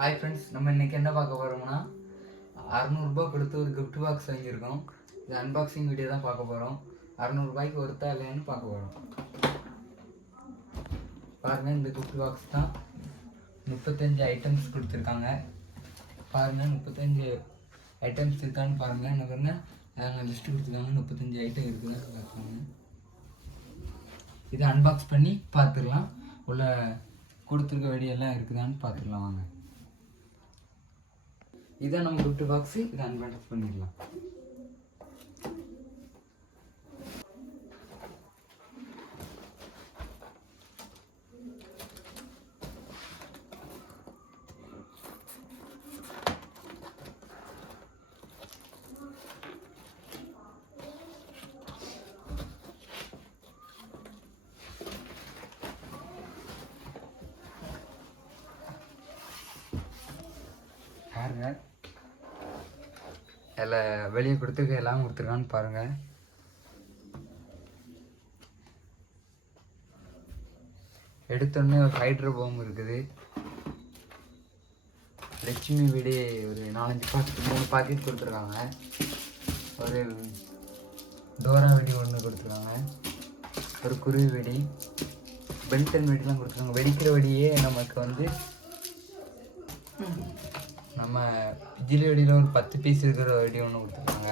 Hi friends, நம்ம இன்றைக்கி என்ன பார்க்க போகிறோம்னா 600 கொடுத்து ஒரு கிஃப்ட் பாக்ஸ் வாங்கியிருக்கோம். இது அன்பாக்சிங் வீடியோ தான் பார்க்க போகிறோம். 600 ஒருத்தா இல்லையான்னு பார்க்க போகிறோம். பாருங்கள், இந்த கிஃப்ட் பாக்ஸ் தான் 35 ஐட்டம்ஸ் கொடுத்துருக்காங்க. பாருங்கள், 35 ஐட்டம்ஸ் இருக்கான்னு பாருங்கள். என்ன பாருங்கள், லிஸ்ட்டு கொடுத்துருக்காங்க. 35 ஐட்டம் இருக்குதுன்னு பார்த்துக்கோங்க. இதை அன்பாக்ஸ் பண்ணி பார்த்துடலாம். உள்ள கொடுத்துருக்க வீடியோலாம் இருக்குதான்னு பார்த்துடலாம் வாங்க. இதான் நம்ம கிஃப்ட் பாக்ஸு. இதை அன்பாக்ஸ் பண்ணிடலாம். பாருங்க, எல்லாம் வெளியே கொடுத்துருக்க எல்லாம் கொடுத்துருக்கான்னு பாருங்கள். எடுத்தோடனே ஒரு ஹைட்ரோ பாம் இருக்குது. லட்சுமி வெடி ஒரு 3 பாக்கெட் கொடுத்துருக்காங்க. ஒரு டோரா வெடி ஒன்று கொடுத்துருக்காங்க. ஒரு குருவி வெடி, பென்டன் வெடிலாம் கொடுத்துருக்காங்க. வெடிக்கிற வெடியே நமக்கு நம்ம பிஜிலி வெடியில் ஒரு 10 பீஸ் இருக்கிற வெடி ஒன்று கொடுத்துருக்காங்க.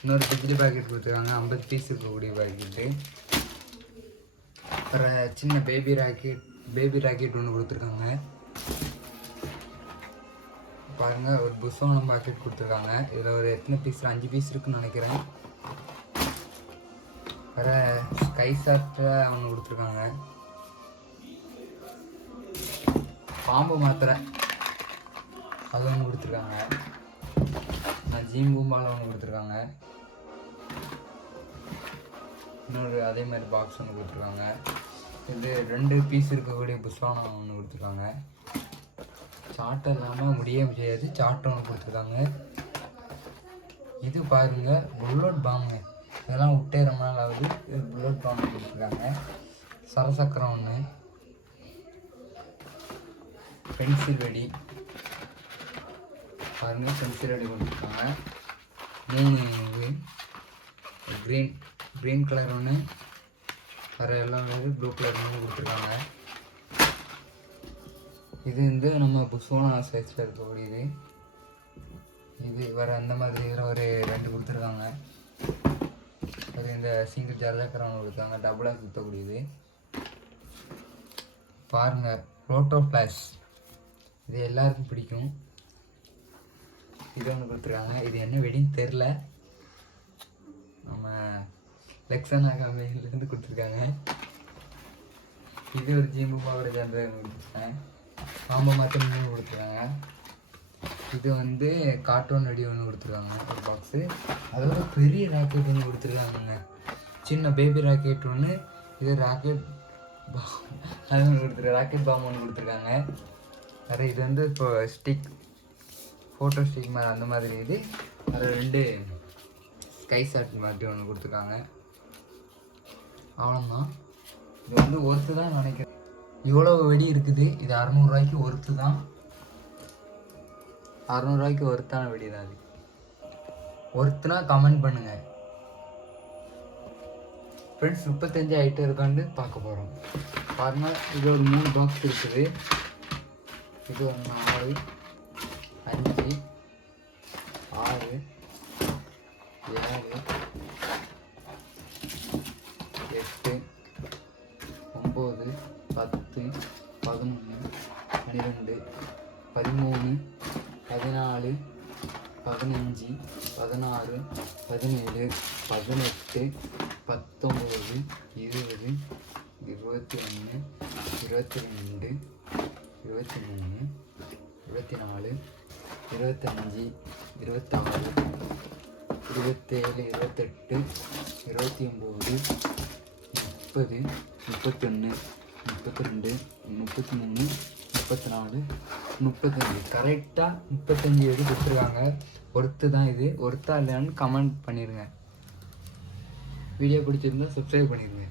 இன்னொரு பிஜிலி பாக்கெட் கொடுத்துருக்காங்க, 50 பீஸ் இருக்கக்கூடிய பாக்கெட்டு. அப்புறம் சின்ன பேபி ராக்கெட் ஒன்று கொடுத்துருக்காங்க. பாருங்கள், ஒரு புஷ்வானம் பாக்கெட் கொடுத்துருக்காங்க. இதில் ஒரு எத்தனை பீஸ், 5 பீஸ் இருக்குன்னு நினைக்கிறேன். வேறு ஸ்கை ஷாட்டில் ஒன்று கொடுத்துருக்காங்க. பாம்பு மாத்திரை அது ஒன்று கொடுத்துருக்காங்க. ஜீம் பூம்பால் ஒன்று கொடுத்துருக்காங்க. இன்னொரு அதே மாதிரி பாக்ஸ் ஒன்று கொடுத்துருக்காங்க. இது 2 பீஸ் இருக்கக்கூடிய புஷ்வானம் ஒன்று கொடுத்துருக்காங்க. சாட்டை இல்லாமல் முடியாது, சாட்டை ஒன்று கொடுத்துருக்காங்க. இது பாருங்கள், புல்லட் பாம்பு. இதெல்லாம் விட்டே ரொம்ப நாள் ஆகுது. இது புல்லட் பாம்பு கொடுத்துருக்காங்க. சரசக்கரம் ஒன்று, பென்சில் வெடி பாருங்கள், பென்சில் வெடி கொடுத்துருக்காங்க. 3 க்ரீன் கலர் ஒன்று, வேறு எல்லாம் ப்ளூ கலர் ஒன்று கொடுத்துருக்காங்க. இது நம்ம புஷ்வான சைஸில் இருக்கக்கூடியது. இது வேறு அந்த மாதிரி ஒரு 2 கொடுத்துருக்காங்க. அது இந்த சிங்கிள் ஜர்ஜாக்கர் ஒன்று கொடுத்தாங்க, டபுளாக சுற்றக்கூடியது. பாருங்கள், ரோட்டோ ஃப்ளாஷ், இது எல்லாருக்கும் பிடிக்கும். இது ஒன்று கொடுத்துருக்காங்க. இது என்ன வெடின்னு தெரில. நம்ம லெக்ஸானா கம்பெனிலேருந்து கொடுத்துருக்காங்க. இது ஒரு ஜீம்பு பவர் ஜென்ரேட்டர் கொடுத்துருக்காங்க. பாம்பை மாற்றம் கொடுத்துருக்காங்க. இது கார்ட்டூன் வெடி ஒன்று கொடுத்துருக்காங்க, ஒரு பாக்ஸு. அதோட பெரிய ராக்கெட் ஒன்று கொடுத்துருக்காங்க. சின்ன பேபி ராக்கெட் ஒன்று, இது ராக்கெட் அது ஒன்று கொடுத்துருக்காங்க. ராக்கெட் பாம்பு ஒன்று கொடுத்துருக்காங்க. வேறு இது இப்போ ஸ்டிக், ஃபோட்டோ ஸ்டிக் மாதிரி அந்த மாதிரி. இது அது 2 ஸ்கை ஷாட் மாதிரி ஒன்று கொடுத்துருக்காங்க. அவ்வளோதான். இது ஒர்த்து தான் நினைக்கிறேன். இவ்வளோ வெடி இருக்குது. இது 600 ஒர்த்து தான். 600 ஒர்த்தான வெடி தான். அது ஒர்த்துனா கமெண்ட் பண்ணுங்கள் ஃப்ரெண்ட்ஸ். 35 ஐட்டம் இருக்கான்னு பார்க்க போகிறோம். பாருங்கள், இது ஒரு 3 பாக்ஸ் இருக்குது. இது ஒரு 4, 5, 6, 7, 8, 9, 10, 11, 12, 13, 14, 15, 16, 17, 18, 19, 20, 21, 22, 23, 24, 25, 26, 27, 28, 29, 30, 31, 32, 33, 34, 35. கரெக்டாக 35 வெடி கொடுத்துருக்காங்க. ஒர்த்து தான். இது ஒர்த்தா இல்லையான்னு கமெண்ட் பண்ணிடுங்க. வீடியோ பிடிச்சிருந்தா சப்ஸ்கிரைப் பண்ணிடுங்க.